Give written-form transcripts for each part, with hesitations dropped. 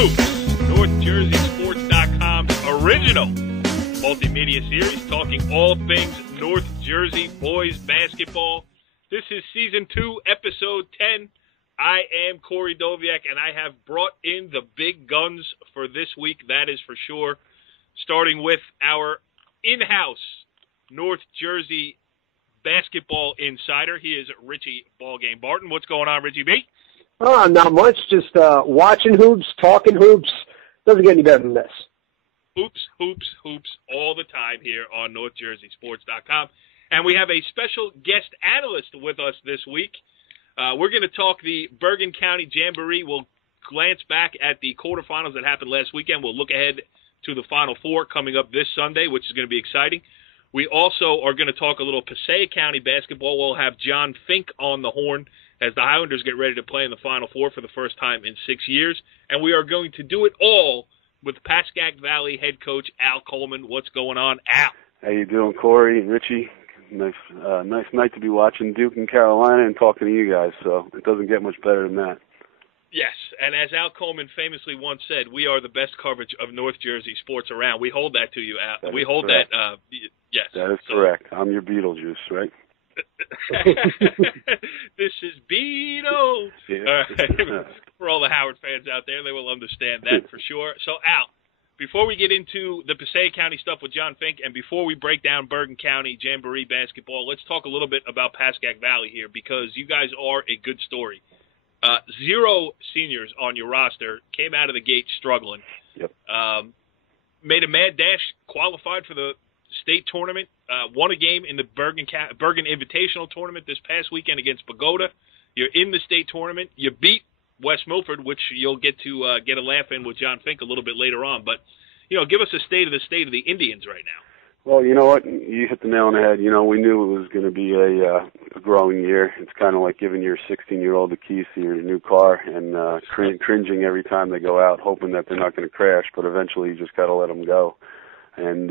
Hoops, NorthJerseySports.com's original multimedia series talking all things North Jersey boys basketball. This is Season 2, Episode 10. I am Corey Doviak, and I have brought in the big guns for this week, that is for sure, starting with our in-house North Jersey basketball insider. He is Richie Ballgame. Barton, what's going on, Richie B? Oh, not much. Just watching hoops, talking hoops. Doesn't get any better than this. Hoops, hoops, hoops all the time here on NorthJerseySports.com. And we have a special guest analyst with us this week. We're going to talk the Bergen County Jamboree. We'll glance back at the quarterfinals that happened last weekend. We'll look ahead to the Final Four coming up this Sunday, which is going to be exciting. We also are going to talk a little Passaic County basketball. We'll have John Finke on the horn as the Highlanders get ready to play in the Final Four for the first time in 6 years. And we are going to do it all with Pascack Valley head coach Al Coleman. What's going on, Al? How you doing, Corey, Richie? Nice night to be watching Duke and Carolina and talking to you guys, so it doesn't get much better than that. Yes, and as Al Coleman famously once said, we are the best coverage of North Jersey sports around. We hold that to you, Al. That we hold correct. That, yes. That is correct. I'm your Beetlejuice, right? This is Beatles. Yeah. For all the Howard fans out there, they will understand that for sure. So, Al, before we get into the Passaic County stuff with John Finke, and before we break down Bergen County Jamboree basketball, let's talk a little bit about Pascack Valley here, because you guys are a good story. 0 seniors on your roster, came out of the gate struggling. Yep. Made a mad dash, qualified for the state tournament, won a game in the Bergen Invitational Tournament this past weekend against Pagoda. You're in the state tournament. You beat West Milford, which you'll get to get a laugh in with John Finke a little bit later on. But, give us a state of the Indians right now. Well, you know what? You hit the nail on the head. We knew it was going to be a growing year. It's kind of like giving your 16-year-old the keys to your new car and cringing every time they go out, hoping that they're not going to crash, but eventually you just got to let them go. And,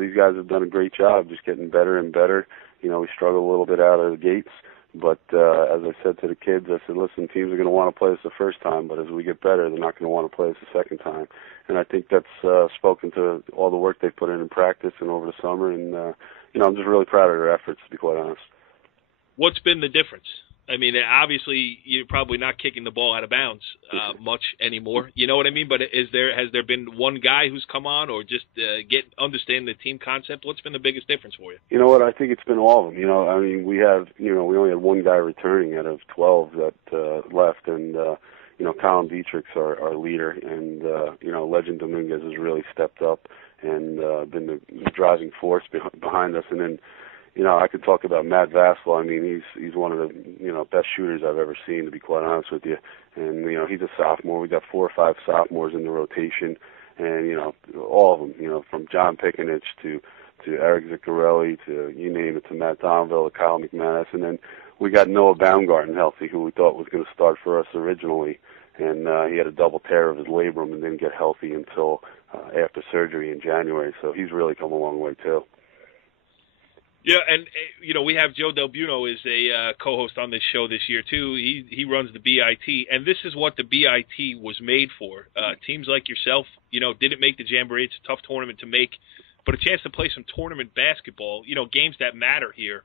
these guys have done a great job just getting better and better. We struggled a little bit out of the gates, but as I said to the kids, I said, listen, teams are going to want to play us the first time, but as we get better, they're not going to want to play us the second time. And I think that's spoken to all the work they've put in practice and over the summer, and, I'm just really proud of their efforts, to be quite honest. What's been the difference? I mean, obviously, you're probably not kicking the ball out of bounds much anymore. You know what I mean? But has there been one guy who's come on, or just understand the team concept? What's been the biggest difference for you? You know what? I think it's been all of them. We only had one guy returning out of 12 that left, and Colin Dietrich's our leader, and Legend Dominguez has really stepped up and been the driving force behind us, and then. I could talk about Matt Vassal. I mean, he's one of the, best shooters I've ever seen, to be quite honest with you. And, he's a sophomore. We got 4 or 5 sophomores in the rotation. And, all of them, from John Pickenich to Eric Ziccarelli to, you name it, to Matt Donville, to Kyle McManus. And then we got Noah Baumgarten healthy, who we thought was going to start for us originally. And he had a double tear of his labrum and didn't get healthy until after surgery in January. So he's really come a long way, too. Yeah, and, we have Joe Del Buono is a co-host on this show this year, too. He runs the BIT, and this is what the BIT was made for. Teams like yourself, didn't make the Jamboree. It's a tough tournament to make, but a chance to play some tournament basketball, games that matter here.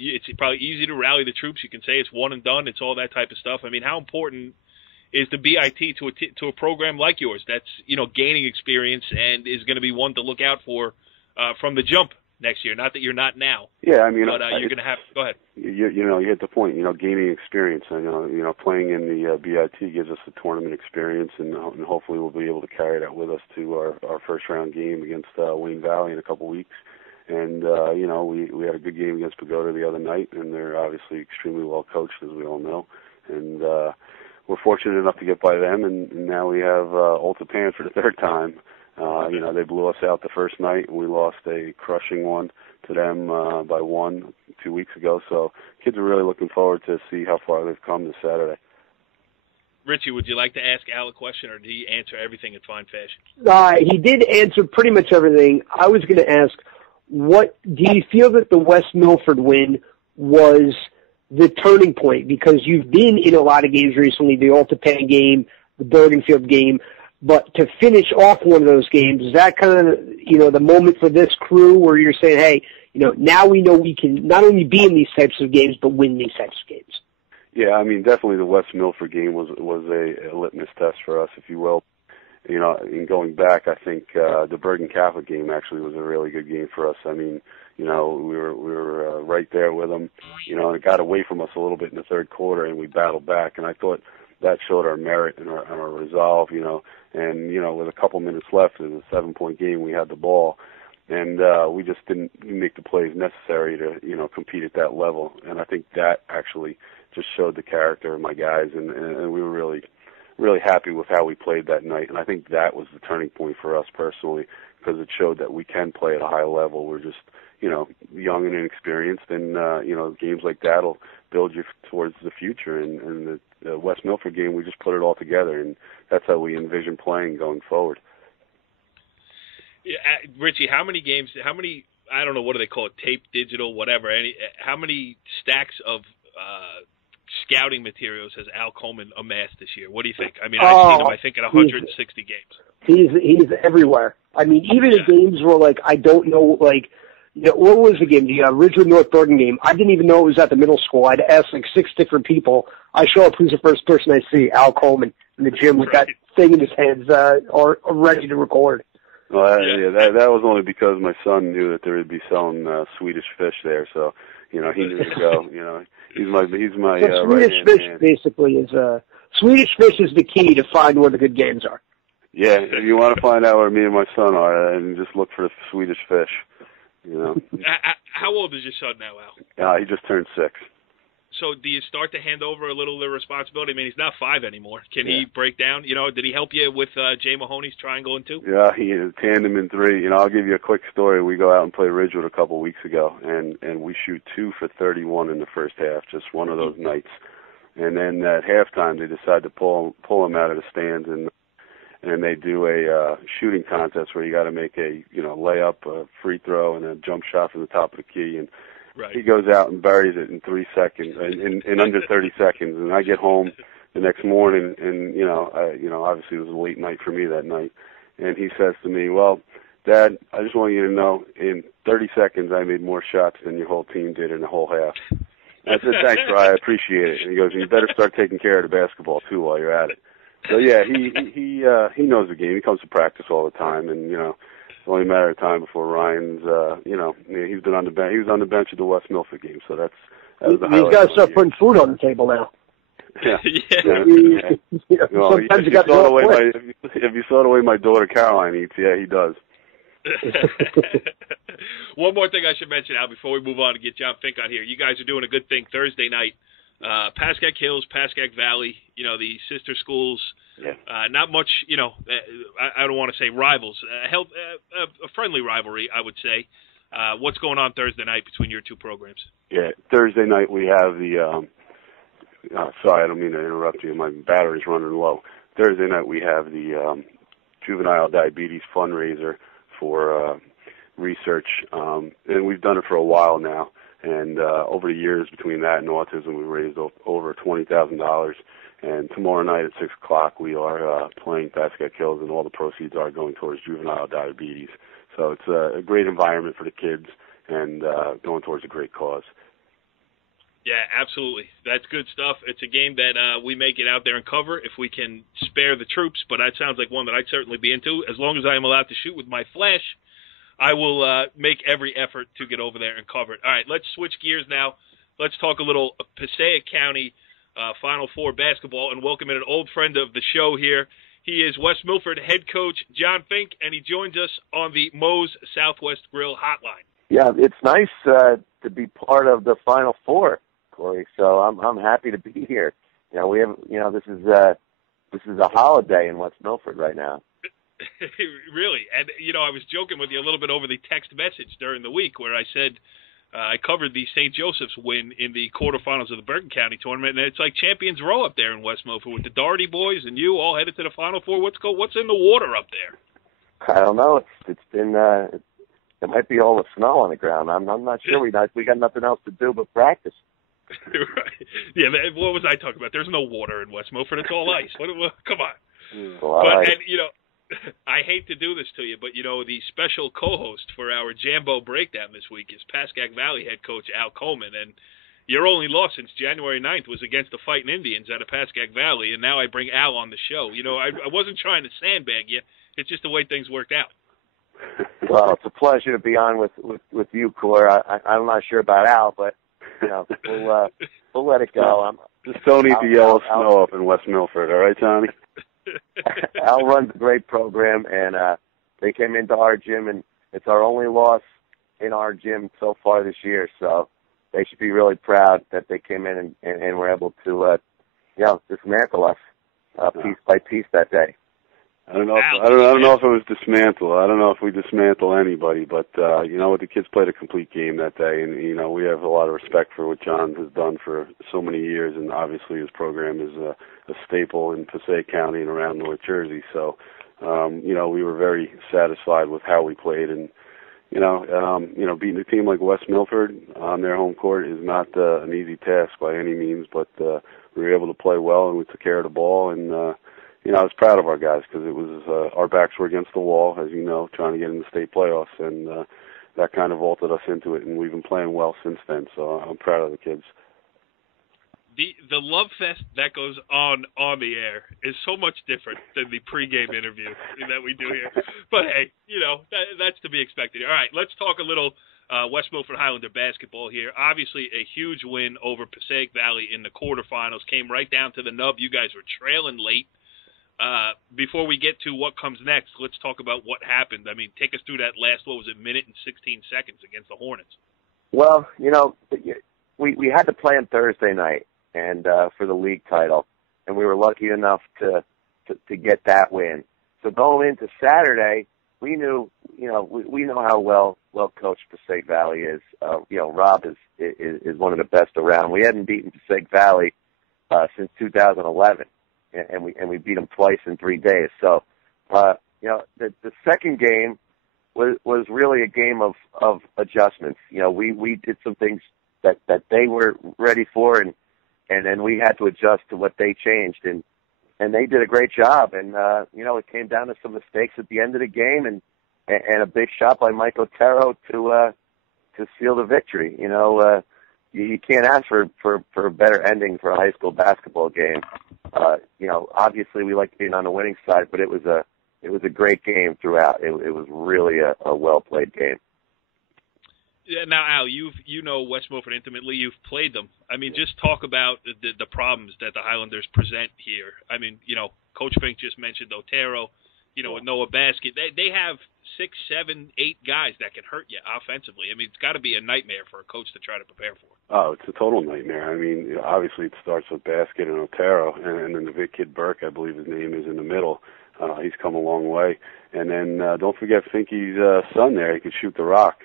It's probably easy to rally the troops. You can say it's one and done. It's all that type of stuff. I mean, how important is the BIT to a program like yours that's, gaining experience and is going to be one to look out for from the jump next year? Not that you're not now. Yeah, I mean, but you're going to have. Go ahead. You hit the point. Gaining experience. And playing in the BIT gives us the tournament experience, and hopefully we'll be able to carry that with us to our first round game against Wayne Valley in a couple weeks. And we had a good game against Pagoda the other night, and they're obviously extremely well coached, as we all know. And we're fortunate enough to get by them, and now we have Ulta Pan for the third time. They blew us out the first night, and we lost a crushing one to them by 1 2 weeks ago. So kids are really looking forward to see how far they've come this Saturday. Richie, would you like to ask Al a question, or did he answer everything in fine fashion? He did answer pretty much everything. I was going to ask, what do you feel that the West Milford win was the turning point? Because you've been in a lot of games recently, the Ulta Pan game, the Bergenfield game. But to finish off one of those games, is that kind of, the moment for this crew where you're saying, hey, now we know we can not only be in these types of games, but win these types of games? Yeah, I mean, definitely the West Milford game was a litmus test for us, if you will. In going back, I think the Bergen Catholic game actually was a really good game for us. I mean, we were right there with them. And it got away from us a little bit in the third quarter, and we battled back. And I thought that showed our merit and our resolve. And with a couple minutes left in a 7-point game, we had the ball, and we just didn't make the plays necessary to compete at that level. And I think that actually just showed the character of my guys, and we were really happy with how we played that night. And I think that was the turning point for us personally, because it showed that we can play at a high level. We're just young and inexperienced, and games like that will build you towards the future. And the West Milford game, we just put it all together, and that's how we envision playing going forward. Yeah, Richie, how many games? I don't know, what do they call it? Tape, digital, whatever. How many stacks of scouting materials has Al Coleman amassed this year? What do you think? I mean, I've seen him, I think, in 160 games. He's everywhere. I mean, even in games where, I don't know, what was the game? The Ridgewood North Bergen game. I didn't even know it was at the middle school. I'd asked 6 different people. I show up, who's the first person I see? Al Coleman in the gym with that thing in his hands, or ready to record. Well, that was only because my son knew that they would be selling Swedish fish there, so he knew to go. He's my Swedish fish man. Basically is Swedish fish is the key to find where the good games are. Yeah, if you want to find out where me and my son are, and just look for the Swedish fish. How old is your son now, Al? He just turned 6. So do you start to hand over a little of the responsibility? I mean, he's not 5 anymore. Can he break down? Did he help you with Jay Mahoney's triangle and 2? Yeah, he is tandem in 3. I'll give you a quick story. We go out and play Ridgewood a couple of weeks ago, and we shoot 2 for 31 in the first half, just one of those nights. And then at halftime, they decide to pull him out of the stands, and they do a shooting contest where you got to make a layup, a free throw, and a jump shot from the top of the key. And he goes out and buries it in 3 seconds, in under 30 seconds. And I get home the next morning, and obviously it was a late night for me that night. And he says to me, "Well, Dad, I just want you to know, in 30 seconds I made more shots than your whole team did in the whole half." I said, "Thanks, bro, I appreciate it." And he goes, "You better start taking care of the basketball too while you're at it." So yeah, he knows the game. He comes to practice all the time, and it's only a matter of time before Ryan's. He's been on the bench. He was on the bench at the West Milford game, so that was the highlight. He's got to start putting food on the table now. Yeah. Sometimes if you saw the way my daughter Caroline eats, yeah, he does. One more thing I should mention, Al, before we move on to get John Finke on here. You guys are doing a good thing Thursday night. Pascack Hills, Pascack Valley, the sister schools. Yeah. Not much, I don't want to say rivals. A friendly rivalry, I would say. What's going on Thursday night between your 2 programs? Yeah, Thursday night we have the sorry, I don't mean to interrupt you. My battery's running low. Thursday night we have the juvenile diabetes fundraiser for research, and we've done it for a while now. And over the years, between that and autism, we raised over $20,000. And tomorrow night at 6 o'clock, we are playing Pascack Hills, and all the proceeds are going towards juvenile diabetes. So it's a great environment for the kids, and going towards a great cause. Yeah, absolutely. That's good stuff. It's a game that we may get out there and cover if we can spare the troops, but that sounds like one that I'd certainly be into. As long as I am allowed to shoot with my flash, I will make every effort to get over there and cover it. All right, let's switch gears now. Let's talk a little Passaic County Final Four basketball and welcome in an old friend of the show here. He is West Milford head coach John Finke, and he joins us on the Moe's Southwest Grill hotline. Yeah, it's nice to be part of the Final Four, Corey. So I'm happy to be here. We have this is a holiday in West Milford right now. Really, and I was joking with you a little bit over the text message during the week where I said I covered the St. Joseph's win in the quarterfinals of the Bergen County Tournament, and it's like Champions Row up there in West Milford with the Doherty boys and you all headed to the Final Four. What's in the water up there? I don't know. It's been it might be all the snow on the ground. I'm not sure. We got nothing else to do but practice. Right. Yeah. What was I talking about? There's no water in West Milford. It's all ice. Come on. So And, I hate to do this to you, but, the special co-host for our Jambo Breakdown this week is Pascack Valley head coach Al Coleman, and your only loss since January 9th was against the Fighting Indians out of Pascack Valley, and now I bring Al on the show. I wasn't trying to sandbag you. It's just the way things worked out. Well, it's a pleasure to be on with you, Corey. I'm not sure about Al, but we'll let it go. Just don't need the yellow snow up in West Milford, all right, Tommy? Al runs a great program, and they came into our gym, and it's our only loss in our gym so far this year. So they should be really proud that they came in and were able to, dismantle us piece by piece that day. I don't know if it was dismantle. I don't know if we dismantle anybody, but the kids played a complete game that day, and we have a lot of respect for what John has done for so many years, and obviously his program is a staple in Passaic County and around North Jersey. So, we were very satisfied with how we played, and beating a team like West Milford on their home court is not an easy task by any means, but we were able to play well, and we took care of the ball, and I was proud of our guys because it was our backs were against the wall, as you know, trying to get in the state playoffs, and that kind of vaulted us into it, and we've been playing well since then, so I'm proud of the kids. The love fest that goes on the air is so much different than the pregame interview that we do here. But, hey, that's to be expected. All right, let's talk a little West Milford Highlander basketball here. Obviously, a huge win over Passaic Valley in the quarterfinals. Came right down to the nub. You guys were trailing late. Before we get to what comes next, let's talk about what happened. I mean, take us through that last, minute and 16 seconds against the Hornets. Well, we had to play on Thursday night and for the league title, and we were lucky enough to get that win. So going into Saturday, we knew, we know how well coached Passaic Valley is. Rob is one of the best around. We hadn't beaten Passaic Valley since 2011. And we beat them twice in 3 days. So, the second game was really a game of adjustments. We did some things that they were ready for, and then we had to adjust to what they changed, and they did a great job. And it came down to some mistakes at the end of the game, and a big shot by Mike Otero to seal the victory. You can't ask for a better ending for a high school basketball game. Obviously we like being on the winning side, but it was a great game throughout. It was really a well played game. Yeah, now, Al, you know West Milford intimately. You've played them. I mean, just talk about the problems that the Highlanders present here. I mean, Coach Finke just mentioned Otero. With Noah Basket, they have 6, 7, 8 guys that can hurt you offensively. I mean, it's got to be a nightmare for a coach to try to prepare for. Oh, it's a total nightmare. I mean, obviously it starts with Basket and Otero, and then the big kid Burke, I believe his name is, in the middle. He's come a long way. And then don't forget Finke's son there. He can shoot the rock.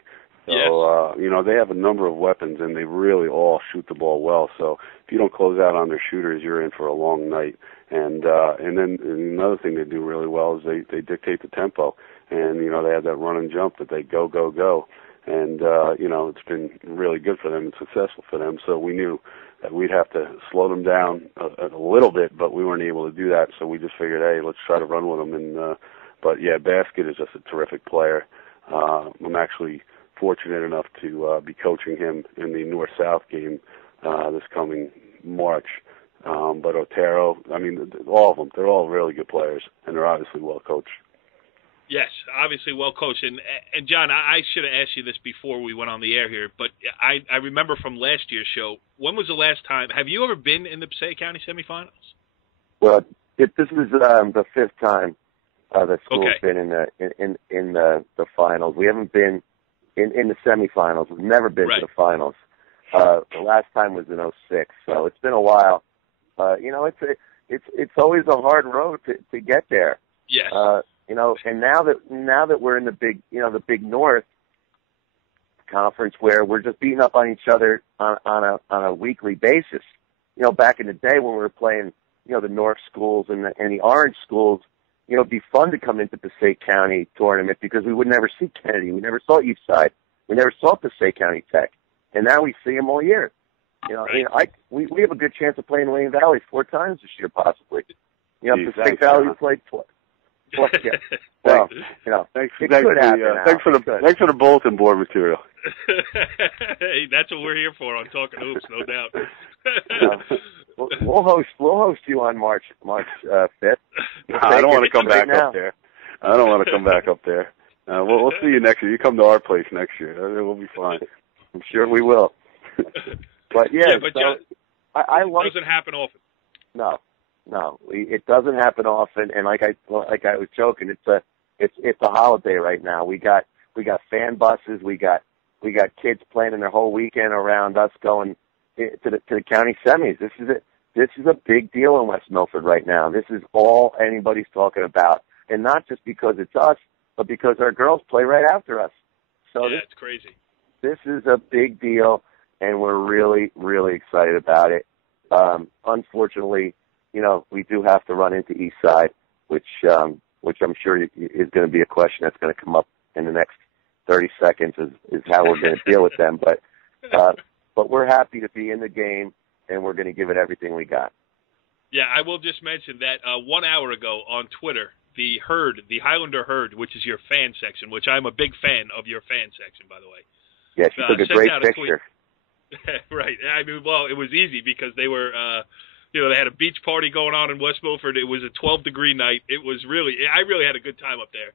So, yes. They have a number of weapons, and they really all shoot the ball well. So if you don't close out on their shooters, you're in for a long night. And then another thing they do really well is they dictate the tempo. And, they have that run and jump that they go. And, it's been really good for them and successful for them. So we knew that we'd have to slow them down a little bit, but we weren't able to do that. So we just figured, hey, let's try to run with them. And Basket is just a terrific player. I'm actually fortunate enough to be coaching him in the North-South game this coming March. But Otero, I mean, all of them, they're all really good players, and they're obviously well coached. Yes, obviously well coached. And John, I should have asked you this before we went on the air here, but I remember from last year's show, when was the last time, have you ever been in the Passaic County semifinals? Well, this is the 5th time the school's been in the finals. We haven't been in the semifinals. We've never been to the finals. The last time was in 2006, so it's been a while. It's always a hard road to get there. Yes. And now that we're in the big North Conference where we're just beating up on each other on a weekly basis. Back in the day when we were playing, the North schools and the Orange schools, it'd be fun to come into Passaic County Tournament because we would never see Kennedy. We never saw Eastside. We never saw Passaic County Tech. And now we see them all year. We have a good chance of playing Wayne Valley 4 times this year, possibly. Pascack Valley played twice. Yeah. Well, thanks for the bulletin board material. Hey, that's what we're here for on Talkin Hoops, no doubt. We'll host you on March 5th. I don't want to come back up there. We'll see you next year. You come to our place next year. It will be fine. I'm sure we will. But John, I like. It doesn't happen often. No, it doesn't happen often. And like I was joking, it's a holiday right now. We got fan buses. We got kids planning their whole weekend around us going to the county semis. This is a big deal in West Milford right now. This is all anybody's talking about, and not just because it's us, but because our girls play right after us. So it's crazy. This is a big deal, and we're really, really excited about it. Unfortunately, we do have to run into East Side, which I'm sure is going to be a question that's going to come up in the next 30 seconds is how we're going to deal with them. But we're happy to be in the game, and we're going to give it everything we got. Yeah, I will just mention that 1 hour ago on Twitter, the Highlander Herd, which is your fan section, which I'm a big fan of your fan section, by the way. Yeah, she took a great picture. Right. I mean, well, it was easy because they were, they had a beach party going on in West Milford. It was a 12-degree night. I really had a good time up there.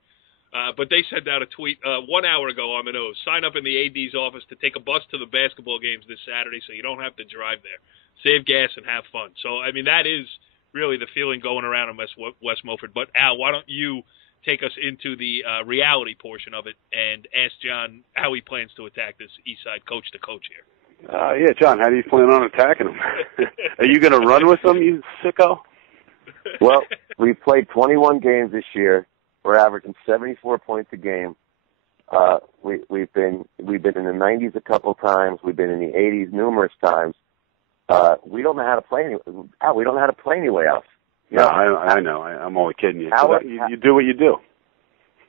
But they sent out a tweet 1 hour ago on the nose. Sign up in the AD's office to take a bus to the basketball games this Saturday so you don't have to drive there. Save gas and have fun. So, I mean, that is really the feeling going around in West Milford. But, Al, why don't you take us into the reality portion of it and ask John how he plans to attack this Eastside coach-to-coach here. Yeah, John, how do you plan on attacking them? Are you going to run with them, you sicko? Well, we've played 21 games this year. We're averaging 74 points a game. We've been in the 90s a couple times. We've been in the 80s numerous times. We don't know how to play we don't know how to play any way else. I know. I'm only kidding you. You do what you do.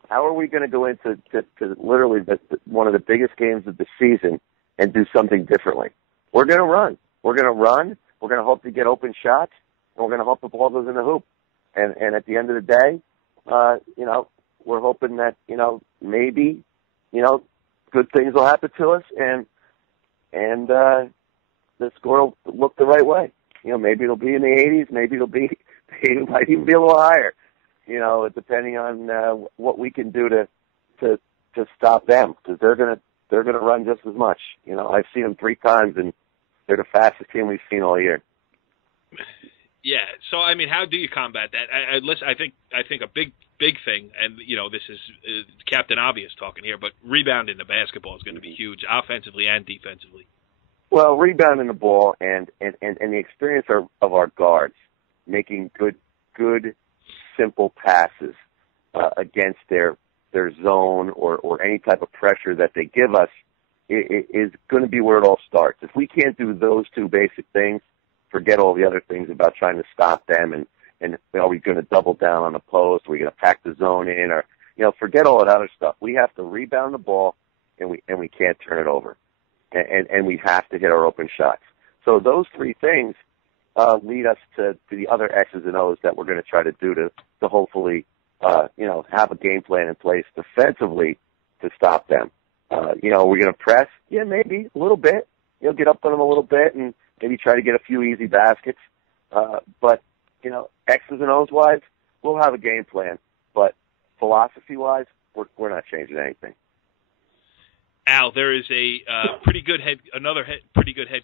How are we going to go into literally one of the biggest games of the season and do something differently? We're going to run. We're going to run. We're going to hope to get open shots, and we're going to hope the ball goes in the hoop. And at the end of the day, we're hoping that, maybe, good things will happen to us and the score will look the right way. Maybe it'll be in the 80s. Maybe it might even be a little higher, depending on what we can do to stop them, because they're going to run just as much. I've seen them 3 times, and they're the fastest team we've seen all year. Yeah. So, I mean, how do you combat that? Listen, I think a big thing, and, this is Captain Obvious talking here, but rebounding the basketball is going to be huge, offensively and defensively. Well, rebounding the ball and the experience of our guards making good, simple passes against their zone or any type of pressure that they give us is going to be where it all starts. If we can't do those 2 basic things, forget all the other things about trying to stop them and are we going to double down on the post? Are we going to pack the zone in? Or forget all that other stuff. We have to rebound the ball, and we can't turn it over, and we have to hit our open shots. So those 3 things lead us to the other X's and O's that we're going to try to do to hopefully have a game plan in place defensively to stop them. We're going to press, maybe a little bit. Get up on them a little bit and maybe try to get a few easy baskets. But X's and O's wise, we'll have a game plan. But philosophy wise, we're not changing anything. Al, there is a pretty good head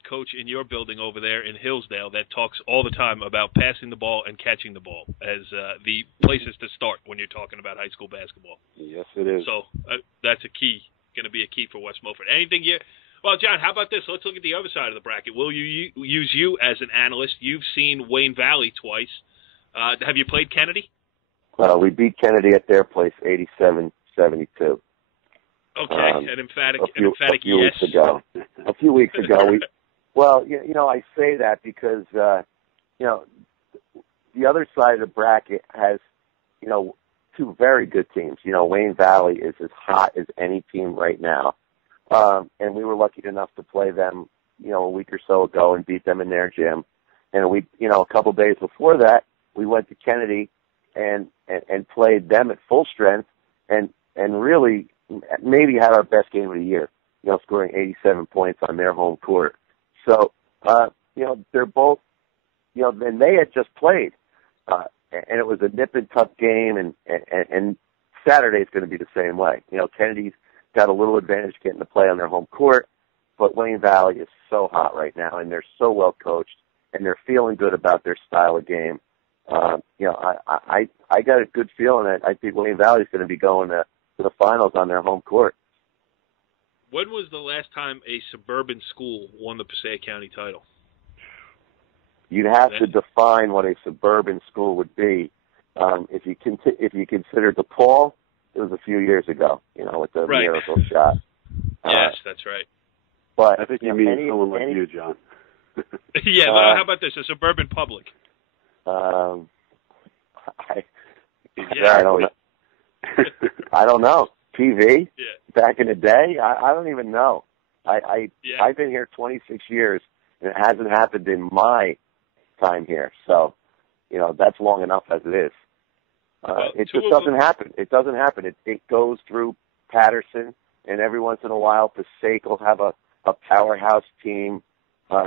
coach in your building over there in Hillsdale that talks all the time about passing the ball and catching the ball as the places to start when you're talking about high school basketball. Yes, it is. So that's going to be a key for West Milford. Anything you? Well, John, how about this? Let's look at the other side of the bracket. We'll use you as an analyst. You've seen Wayne Valley twice. Have you played Kennedy? We beat Kennedy at their place, 87-72. Okay, an emphatic yes. A few weeks ago, I say that because the other side of the bracket has 2 very good teams. Wayne Valley is as hot as any team right now. And we were lucky enough to play them, a week or so ago and beat them in their gym. And a couple days before that, we went to Kennedy and played them at full strength and really maybe had our best game of the year, scoring 87 points on their home court. So, they're both, and they had just played, and it was a nip and tuck game, and Saturday's going to be the same way. Kennedy's got a little advantage getting to play on their home court, but Wayne Valley is so hot right now, and they're so well coached, and they're feeling good about their style of game. I got a good feeling that I think Wayne Valley's going to be going to the finals on their home court. When was the last time a suburban school won the Passaic County title? You'd have to define what a suburban school would be. If you consider DePaul, it was a few years ago, with the miracle shot. Yes, that's right. But I think you mean someone like you, John. Yeah, well, how about this? A suburban public. I don't know. I don't know. TV? Yeah. Back in the day? I don't even know. I've been here 26 years, and it hasn't happened in my time here. So, that's long enough as it is. It just doesn't happen. It doesn't happen. It goes through Patterson, and every once in a while, Passaic will have a powerhouse team,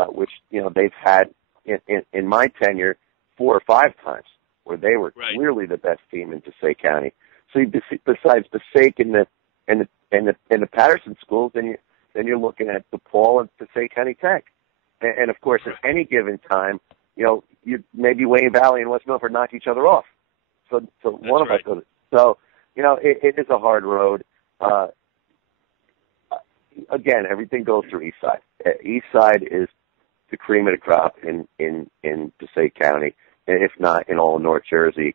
which, they've had in my tenure 4 or 5 times, where they were clearly the best team in Passaic County. So besides Passaic and the Patterson schools, then you're looking at DePaul and Passaic County Tech, and of course at any given time, you maybe Wayne Valley and West Milford knock each other off. So one of us goes. So it is a hard road. Again, everything goes through East Side. East Side is the cream of the crop in Passaic County, and if not in all of North Jersey,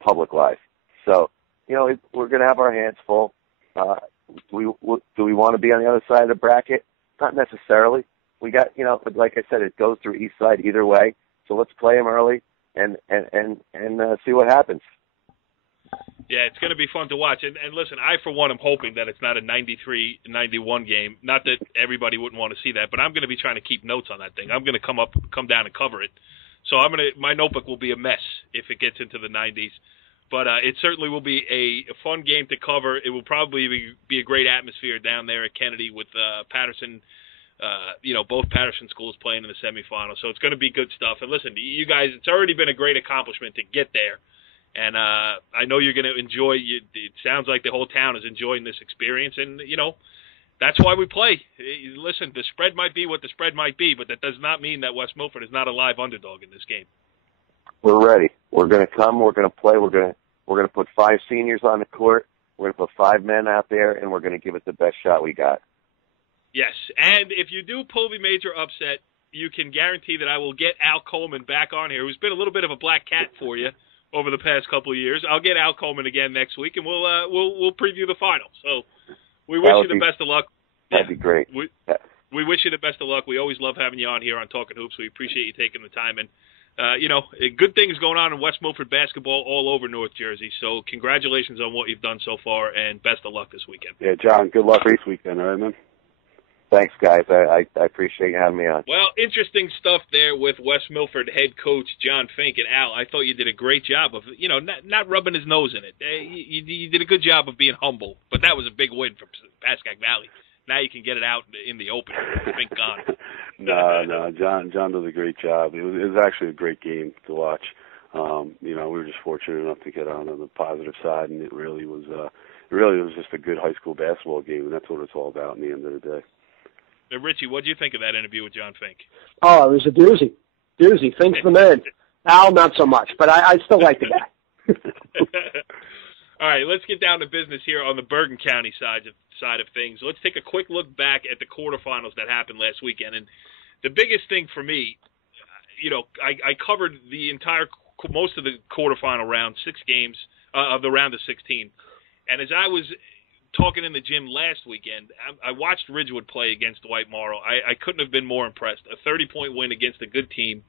public life. So, we're going to have our hands full. Do we want to be on the other side of the bracket? Not necessarily. We got, but like I said, it goes through East Side either way. So let's play them early and see what happens. Yeah, it's going to be fun to watch. And listen, I, for one, am hoping that it's not a 93-91 game. Not that everybody wouldn't want to see that, but I'm going to be trying to keep notes on that thing. I'm going to come down and cover it. So my notebook will be a mess if it gets into the 90s. But it certainly will be a fun game to cover. It will probably be a great atmosphere down there at Kennedy with Patterson, both Patterson schools playing in the semifinals. So it's going to be good stuff. And listen, you guys, it's already been a great accomplishment to get there. And I know you're going to enjoy it. It sounds like the whole town is enjoying this experience. And, that's why we play. Listen, the spread might be what the spread might be, but that does not mean that West Milford is not a live underdog in this game. We're ready. We're going to come. We're going to play. We're going to put 5 seniors on the court. We're going to put 5 men out there, and we're going to give it the best shot we got. Yes, and if you do pull the major upset, you can guarantee that I will get Al Coleman back on here, who's been a little bit of a black cat for you over the past couple of years. I'll get Al Coleman again next week, and we'll preview the final. So we wish you the best of luck. That'd be great. We wish you the best of luck. We always love having you on here on Talkin Hoops. We appreciate you taking the time. And, good things going on in West Milford basketball all over North Jersey. So congratulations on what you've done so far, and best of luck this weekend. Yeah, John, good luck this weekend, all right, man? Thanks, guys. I appreciate you having me on. Well, interesting stuff there with West Milford head coach John Finke. And Al, I thought you did a great job of, not rubbing his nose in it. You did a good job of being humble, but that was a big win for Pascack Valley. Now you can get it out in the open. Finke gone. No, John does a great job. It was actually a great game to watch. We were just fortunate enough to get on the positive side, and it really was just a good high school basketball game, and that's what it's all about in the end of the day. Richie, what did you think of that interview with John Finke? Oh, it was a doozy. Finke's the man. Al, not so much, but I still like the guy. All right, let's get down to business here on the Bergen County side of things. Let's take a quick look back at the quarterfinals that happened last weekend. And the biggest thing for me, I covered most of the quarterfinal round, 6 games of the round of 16. And as I was talking in the gym last weekend, I watched Ridgewood play against Dwight Morrow. I couldn't have been more impressed. A 30-point win against a good team.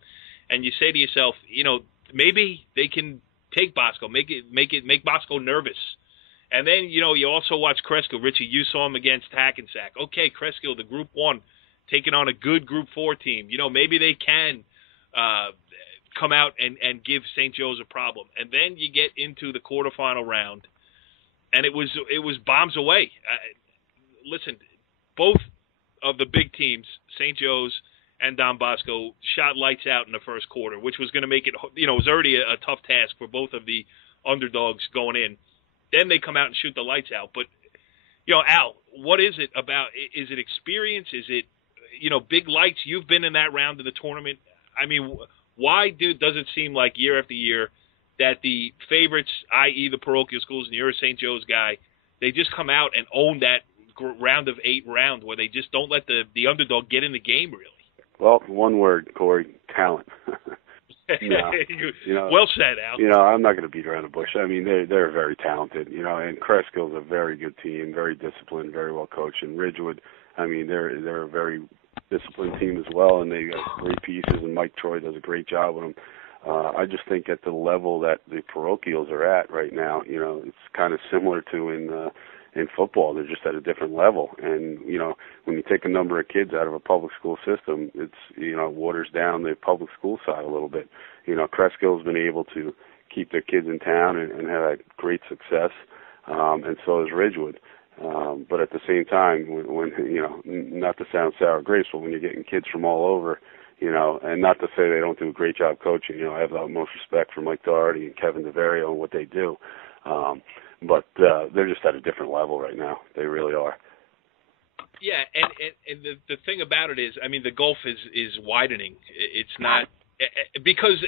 And you say to yourself, maybe they can take Bosco, make Bosco nervous. And then, you also watch Kreskill. Richie, you saw him against Hackensack. Okay, Kreskill, the Group 1, taking on a good Group 4 team. Maybe they can come out and give St. Joe's a problem. And then you get into the quarterfinal round, and it was bombs away. Listen, both of the big teams, St. Joe's and Don Bosco, shot lights out in the first quarter, which was going to make it, it was already a tough task for both of the underdogs going in. Then they come out and shoot the lights out. But, Al, what is it about? Is it experience? Is it, big lights? You've been in that round of the tournament. I mean, why does it seem like year after year that the favorites, i.e. the parochial schools, and you're a St. Joe's guy, they just come out and own that round of 8 round where they just don't let the underdog get in the game, really? Well, one word, Corey, talent. Well said, Al. I'm not going to beat around the bush. I mean, they're very talented, and Cresskill's a very good team, very disciplined, very well coached. And Ridgewood, I mean, they're a very disciplined team as well, and they got great pieces, and Mike Troy does a great job with them. I just think at the level that the parochials are at right now, it's kind of similar to in football. They're just at a different level. And, when you take a number of kids out of a public school system, it's, waters down the public school side a little bit. Cresskill's been able to keep their kids in town and have had great success, and so has Ridgewood. But at the same time, when not to sound sour grapes, but when you're getting kids from all over, and not to say they don't do a great job coaching, I have the utmost respect for Mike Doherty and Kevin DeVario and what they do. But they're just at a different level right now. They really are. Yeah, and the thing about it is, I mean, the gulf is widening. It's not because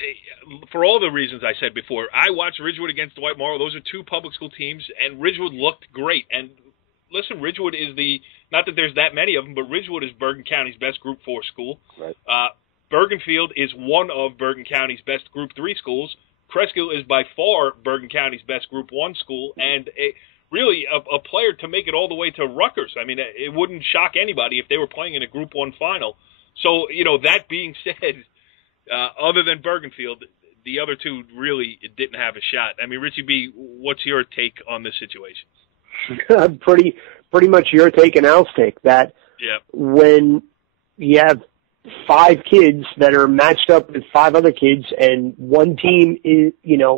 for all the reasons I said before. I watched Ridgewood against Dwight Morrow. Those are 2 public school teams, and Ridgewood looked great. And listen, Ridgewood is not that there's that many of them, but Ridgewood is Bergen County's best Group 4 school. Right. Bergenfield is one of Bergen County's best Group 3 schools. Cresskill is by far Bergen County's best Group 1 school, and really a player to make it all the way to Rutgers. I mean, it wouldn't shock anybody if they were playing in a Group 1 final. So, that being said, other than Bergenfield, the other 2 really didn't have a shot. I mean, Richie B., what's your take on this situation? Pretty much your take and Al's take, that when you have 5 kids that are matched up with 5 other kids, and one team is,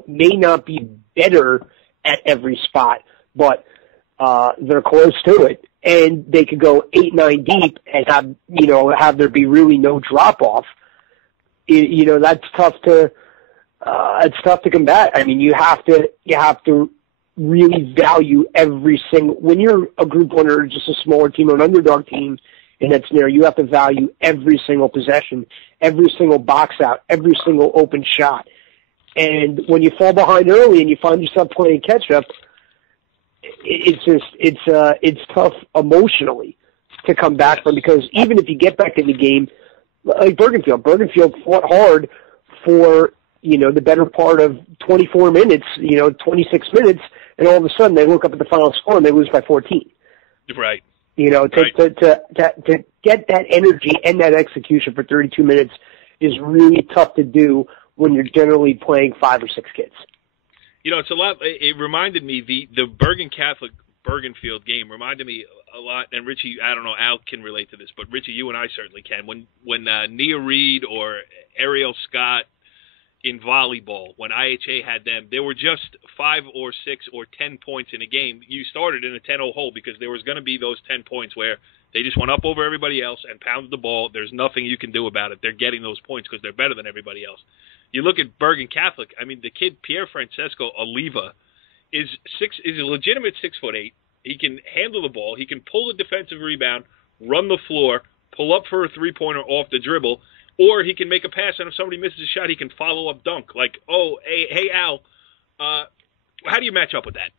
may not be better at every spot, but they're close to it, and they could go 8-9 deep and have there be really no drop off. That's tough to combat. I mean, you have to really value every single. When you're a Group 1 or just a smaller team or an underdog team in that scenario, you have to value every single possession, every single box out, every single open shot. And when you fall behind early and you find yourself playing catch up, it's tough emotionally to come back from, because even if you get back in the game, like Bergenfield fought hard for the better part of 24 minutes, 26 minutes, and all of a sudden they look up at the final score and they lose by 14. Right. To get that energy and that execution for 32 minutes is really tough to do when you're generally playing 5 or 6 kids. It's a lot. It reminded me, the Bergen Catholic Bergenfield game reminded me a lot, and Richie, I don't know, Al can relate to this, but Richie, you and I certainly can. When Nia Reed or Ariel Scott in volleyball, when IHA had them, there were just 5 or 6 or 10 points in a game. You started in a 10-0 hole because there was going to be those 10 points where they just went up over everybody else and pounded the ball. There's nothing you can do about it. They're getting those points because they're better than everybody else. You look at Bergen Catholic, I mean, the kid Pierre Francesco Oliva is a legitimate 6'8". He can handle the ball. He can pull the defensive rebound, run the floor, pull up for a three-pointer off the dribble, or he can make a pass, and if somebody misses a shot, he can follow up dunk. Like, hey Al, how do you match up with that?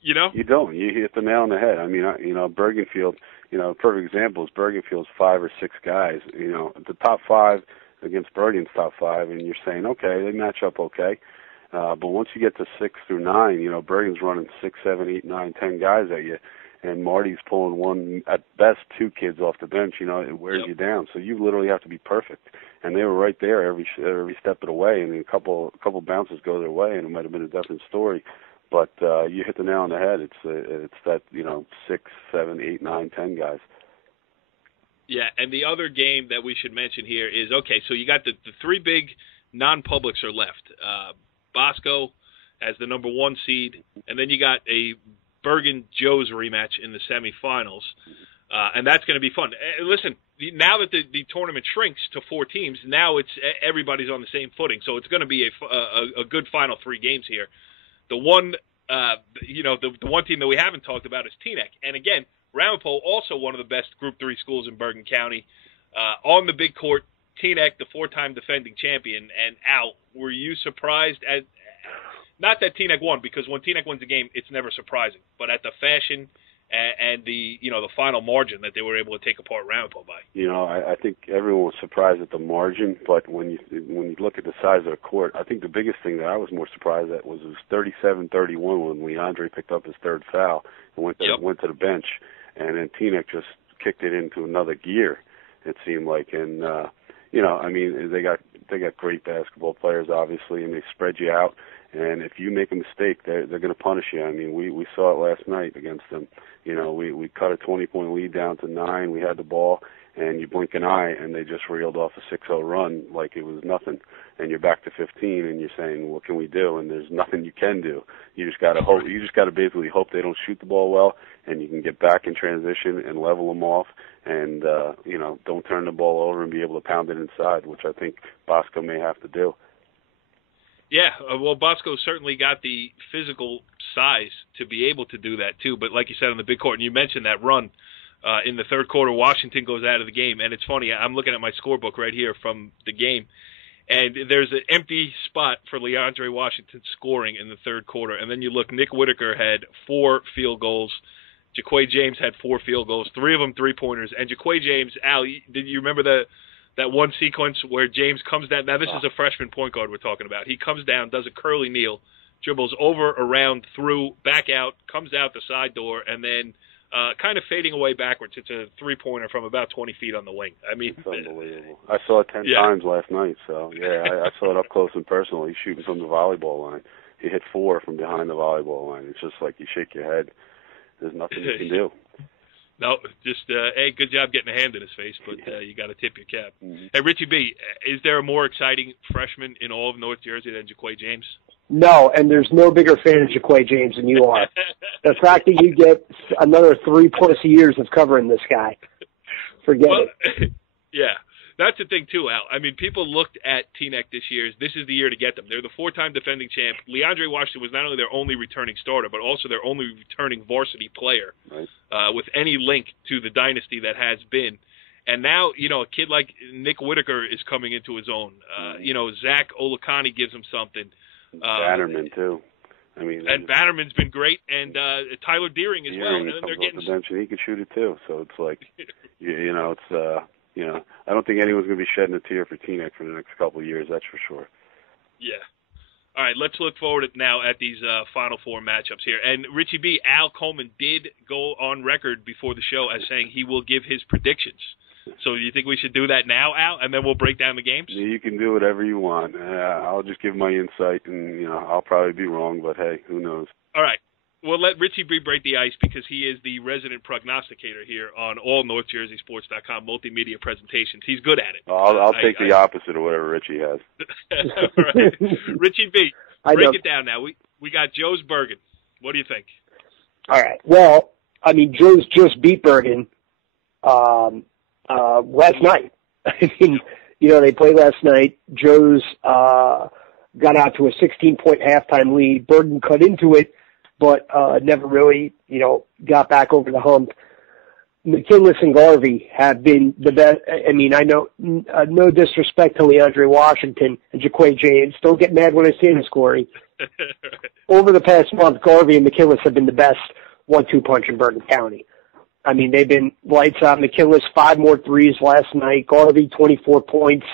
You don't. You hit the nail on the head. I mean, Bergenfield, perfect example is Bergenfield's 5 or 6 guys. The top 5 against Bergen's top 5, and you're saying, okay, they match up okay. But once you get to 6 through 9, Bergen's running 6, 7, 8, 9, 10 guys at you, and Marty's pulling 1, at best 2 kids off the bench. It wears you down. So you literally have to be perfect. And they were right there every step of the way, and a couple bounces go their way, and it might have been a different story. But you hit the nail on the head. It's that 6, 7, 8, 9, 10 guys. Yeah, and the other game that we should mention here is, okay, so you got the 3 big non-publics are left. Bosco as the number 1 seed, and then you got a Bergen Joe's rematch in the semifinals, and that's going to be fun. Listen, now that the tournament shrinks to 4 teams, now everybody's on the same footing, so it's going to be a good final 3 games here. The one, the one team that we haven't talked about is Teaneck, and again, Ramapo, also one of the best Group 3 schools in Bergen County, on the big court. Teaneck, the 4-time defending champion, and Al, were you surprised at? Not that Teaneck won, because when Teaneck wins a game, it's never surprising. But at the fashion and the final margin that they were able to take apart Ramapo by. I think everyone was surprised at the margin, but when you look at the size of the court, I think the biggest thing that I was more surprised at was it was 37-31 when Leandre picked up his 3rd foul and went to the bench, and then Teaneck just kicked it into another gear. It seemed like, and they got great basketball players, obviously, and they spread you out. And if you make a mistake, they're going to punish you. I mean, we saw it last night against them. We cut a 20-point lead down to 9. We had the ball, and you blink an eye, and they just reeled off a 6-0 run like it was nothing. And you're back to 15, and you're saying, what can we do? And there's nothing you can do. You just got to hope. You just got to basically hope they don't shoot the ball well, and you can get back in transition and level them off, and don't turn the ball over and be able to pound it inside, which I think Bosco may have to do. Yeah, well, Bosco certainly got the physical size to be able to do that too. But like you said, on the big court, and you mentioned that run in the 3rd quarter, Washington goes out of the game. And it's funny, I'm looking at my scorebook right here from the game, and there's an empty spot for Leandre Washington scoring in the 3rd quarter. And then you look, Nick Whitaker had 4 field goals. Jaquay James had 4 field goals, 3 of them 3-pointers. And Jaquay James, Al, did you remember that one sequence where James comes down? Now, this is a freshman point guard we're talking about. He comes down, does a curly kneel, dribbles over, around, through, back out, comes out the side door, and then kind of fading away backwards. It's a 3-pointer from about 20 feet on the wing. I mean, it's unbelievable. I saw it 10 times last night, so, yeah, I saw it up close and personal. He's shooting from the volleyball line. He hit 4 from behind the volleyball line. It's just like you shake your head. There's nothing you can do. No, just, hey, good job getting a hand in his face, but you got to tip your cap. Mm-hmm. Hey, Richie B., is there a more exciting freshman in all of North Jersey than Jaquay James? No, and there's no bigger fan of Jaquay James than you are. The fact that you get another 3+ years of covering this guy, forget it. Yeah, that's the thing too, Al. I mean, people looked at Teaneck this year. This is the year to get them. They're the 4-time defending champ. Leandre Washington was not only their only returning starter, but also their only returning varsity player, with any link to the dynasty that has been. And now, a kid like Nick Whitaker is coming into his own. Zach Olakani gives him something. Bannerman too. I mean, and Bannerman's been great, and Tyler Deering as well. And then they're getting the bench, and he can shoot it too. So it's like, I don't think anyone's going to be shedding a tear for Teaneck for the next couple of years. That's for sure. Yeah. All right, let's look forward now at these Final Four matchups here. And Richie B., Al Coleman did go on record before the show as saying he will give his predictions. So do you think we should do that now, Al, and then we'll break down the games? You can do whatever you want. I'll just give my insight, and I'll probably be wrong, but hey, who knows? All right. We'll let Richie B break the ice because he is the resident prognosticator here on all NorthJerseySports.com multimedia presentations. He's good at it. I'll take the opposite of whatever Richie has. All right. Richie B, break it down now. We got Joe's Bergen. What do you think? All right. Well, I mean, Joe's just beat Bergen last night. I mean, they played last night. Joe's got out to a 16-point halftime lead. Bergen cut into it, but never really, got back over the hump. McKinless and Garvey have been the best. I mean, I know no disrespect to Leandre Washington and Jaquay James. Don't get mad when I say the scoring. Over the past month, Garvey and McKinless have been the best 1-2 punch in Bergen County. I mean, they've been lights out. McKinless, 5 more threes last night. Garvey, 24 points.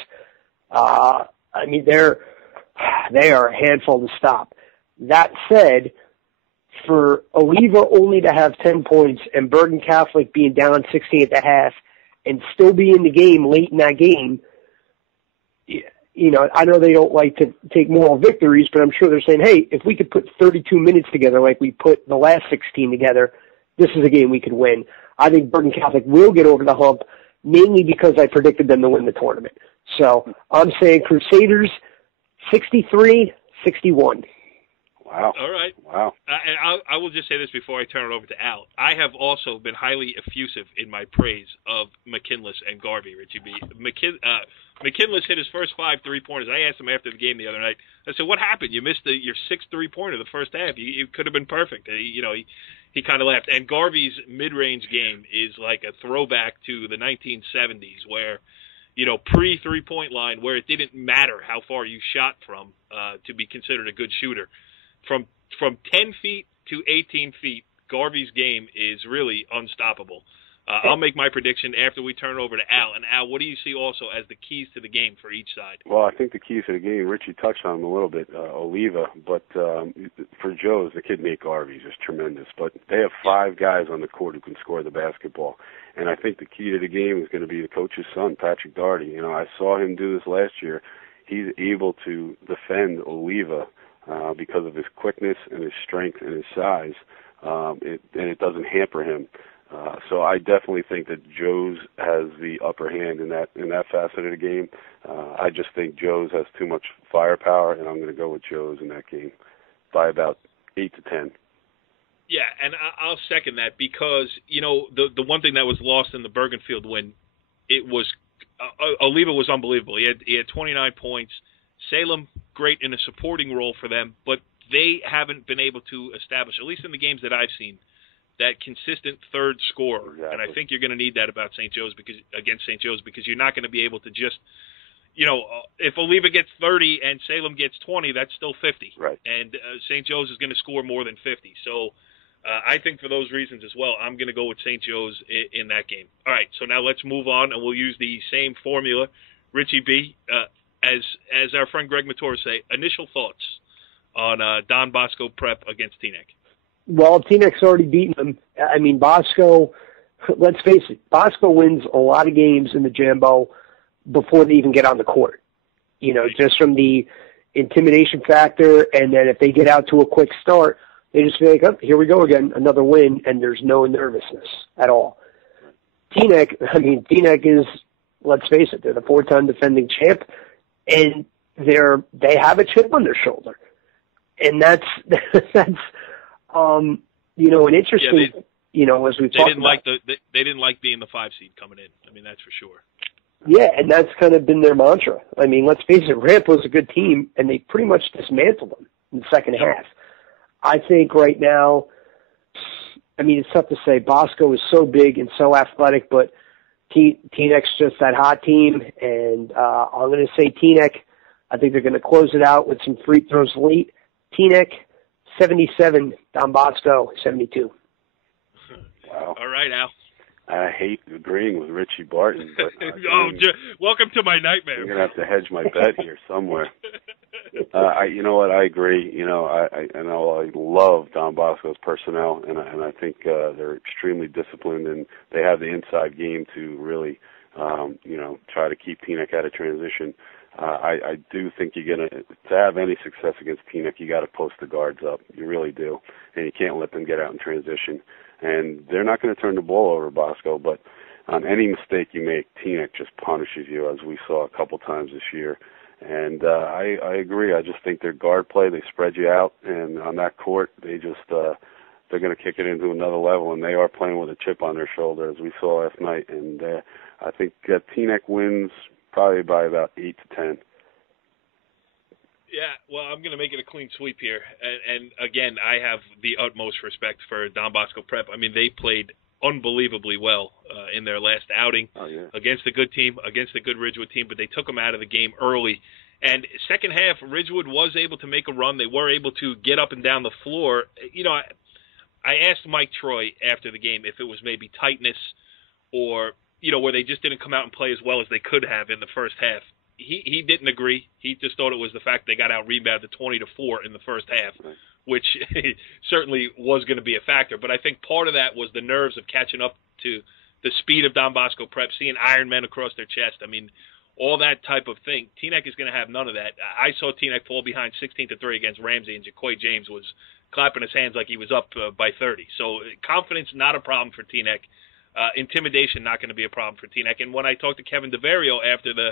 I mean, they are a handful to stop. That said, for Oliva only to have 10 points and Bergen Catholic being down 16 at the half and still be in the game late in that game, I know they don't like to take moral victories, but I'm sure they're saying, hey, if we could put 32 minutes together like we put the last 16 together, this is a game we could win. I think Bergen Catholic will get over the hump, mainly because I predicted them to win the tournament. So I'm saying Crusaders 63-61. Wow. All right. Wow. And I will just say this before I turn it over to Al. I have also been highly effusive in my praise of McKinless and Garvey, Richie B. McKinless hit his first 5 3-pointers. I asked him after the game the other night. I said, "What happened? You missed your 6th 3-pointer the first half. It could have been perfect." He kind of laughed. And Garvey's mid-range game is like a throwback to the 1970s, where pre-3-point line, where it didn't matter how far you shot from to be considered a good shooter. From 10 feet to 18 feet, Garvey's game is really unstoppable. I'll make my prediction after we turn it over to Al. And Al, what do you see also as the keys to the game for each side? Well, I think the keys to the game, Richie touched on them a little bit, Oliva, but for Joe's, the kid Nate Garvey is just tremendous. But they have 5 guys on the court who can score the basketball. And I think the key to the game is going to be the coach's son, Patrick Daugherty. I saw him do this last year. He's able to defend Oliva because of his quickness and his strength and his size, and it doesn't hamper him. So I definitely think that Joe's has the upper hand in that facet of the game. I just think Joe's has too much firepower, and I'm going to go with Joe's in that game by about 8 to 10. Yeah, and I'll second that because the one thing that was lost in the Bergenfield win, it was Oliva was unbelievable. He had 29 points. Salem, great in a supporting role for them, but they haven't been able to establish, at least in the games that I've seen, that consistent third scorer. Exactly. And I think you're going to need that against St. Joe's because you're not going to be able to just, if Oliva gets 30 and Salem gets 20, that's still 50. Right. And St. Joe's is going to score more than 50. So I think for those reasons as well, I'm going to go with St. Joe's in that game. All right, so now let's move on, and we'll use the same formula. Richie B., as our friend Greg Mator say, initial thoughts on Don Bosco Prep against Teaneck. Well, Teaneck's already beaten them. I mean, Bosco, let's face it, Bosco wins a lot of games in the Jambo before they even get on the court. Just from the intimidation factor, and then if they get out to a quick start, they just feel like, oh, here we go again, another win, and there's no nervousness at all. Teaneck is, let's face it, they're the 4-time defending champ, and they have a chip on their shoulder. And that's an interesting, as we've talked about. They didn't like being the 5 seed coming in. I mean, that's for sure. Yeah, and that's kind of been their mantra. I mean, let's face it, Ramp was a good team, and they pretty much dismantled them in the second half. I think right now, it's tough to say. Bosco is so big and so athletic, but Teaneck's just that hot team, and I'm going to say Teaneck. I think they're going to close it out with some free throws late. Teaneck, 77. Don Bosco, 72. Wow. All right, Al. I hate agreeing with Richie Barton, but welcome to my nightmare. I'm going to have to hedge my bet here somewhere. You know what? I agree. I love Don Bosco's personnel, and I think they're extremely disciplined, and they have the inside game to really, try to keep Teaneck out of transition. I do think you're going to have any success against Teaneck, you got to post the guards up. You really do, and you can't let them get out in transition. And they're not going to turn the ball over, Bosco, but on any mistake you make, Teaneck just punishes you, as we saw a couple times this year. And I agree. I just think their guard play, they spread you out, and on that court, they just they're going to kick it into another level, and they are playing with a chip on their shoulder, as we saw last night. And I think Teaneck wins probably by about 8 to 10. Yeah, well, I'm going to make it a clean sweep here. And again, I have the utmost respect for Don Bosco Prep. I mean, they played unbelievably well in their last outing against a good team, against a good Ridgewood team, but they took them out of the game early. And second half, Ridgewood was able to make a run. They were able to get up and down the floor. I asked Mike Troy after the game if it was maybe tightness or, where they just didn't come out and play as well as they could have in the first half. He didn't agree. He just thought it was the fact they got out-rebounded 20-4 in the first half, which certainly was going to be a factor. But I think part of that was the nerves of catching up to the speed of Don Bosco Prep, seeing Iron Men across their chest. I mean, all that type of thing. Teaneck is going to have none of that. I saw Teaneck fall behind 16-3 against Ramsey, and Jaquay James was clapping his hands like he was up by 30. So confidence, not a problem for Teaneck. Intimidation, not going to be a problem for Teaneck. And when I talked to Kevin DeVario after the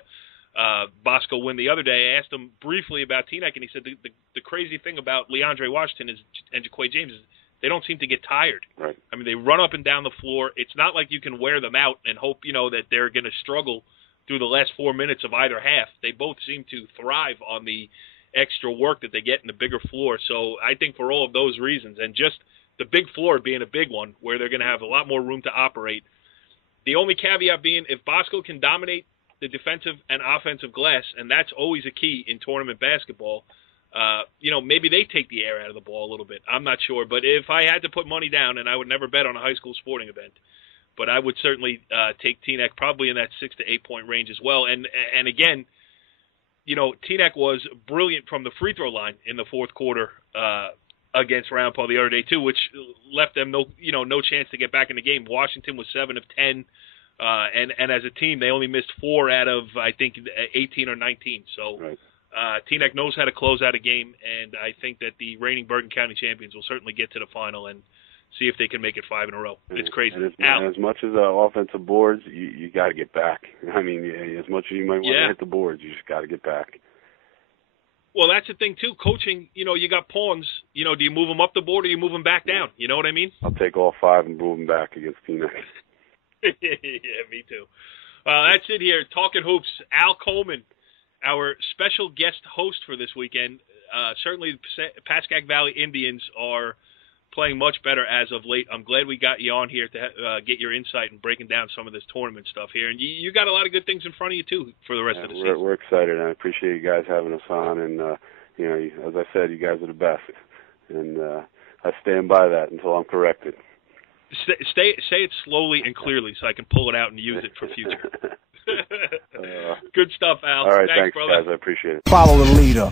Bosco win the other day. I asked him briefly about Teaneck, and he said the crazy thing about Leandre Washington and Jaquay James is they don't seem to get tired. Right. I mean, they run up and down the floor. It's not like you can wear them out and hope, that they're going to struggle through the last 4 minutes of either half. They both seem to thrive on the extra work that they get in the bigger floor. So I think for all of those reasons, and just the big floor being a big one where they're going to have a lot more room to operate, the only caveat being if Bosco can dominate the defensive and offensive glass, and that's always a key in tournament basketball, maybe they take the air out of the ball a little bit. I'm not sure. But if I had to put money down, and I would never bet on a high school sporting event, but I would certainly take Teaneck probably in that 6 to 8 point range as well. And again, Teaneck was brilliant from the free throw line in the fourth quarter against Round Paul the other day too, which left them no chance to get back in the game. Washington was 7 of 10, and as a team they only missed 4 out of I think 18 or 19. So right. Teaneck knows how to close out a game, and I think that the reigning Bergen County champions will certainly get to the final and see if they can make it 5 in a row. It's crazy. And as much as offensive boards, you got to get back. I mean, as much as you might want to hit the boards, you just got to get back. Well, that's the thing, too. Coaching, you got pawns. Do you move them up the board or you move them back down? You know what I mean? I'll take all 5 and move them back against Teaneck. Yeah, me too. That's it here. Talkin Hoops. Al Coleman, our special guest host for this weekend. Certainly, Pascack Valley Indians are playing much better as of late. I'm glad we got you on here to get your insight and breaking down some of this tournament stuff here. And you got a lot of good things in front of you, too, for the rest of the season. We're excited, and I appreciate you guys having us on. And, as I said, you guys are the best. And I stand by that until I'm corrected. Say it slowly and clearly so I can pull it out and use it for future. Good stuff, Al. All right, thanks brother. guys. I appreciate it. Follow the leader.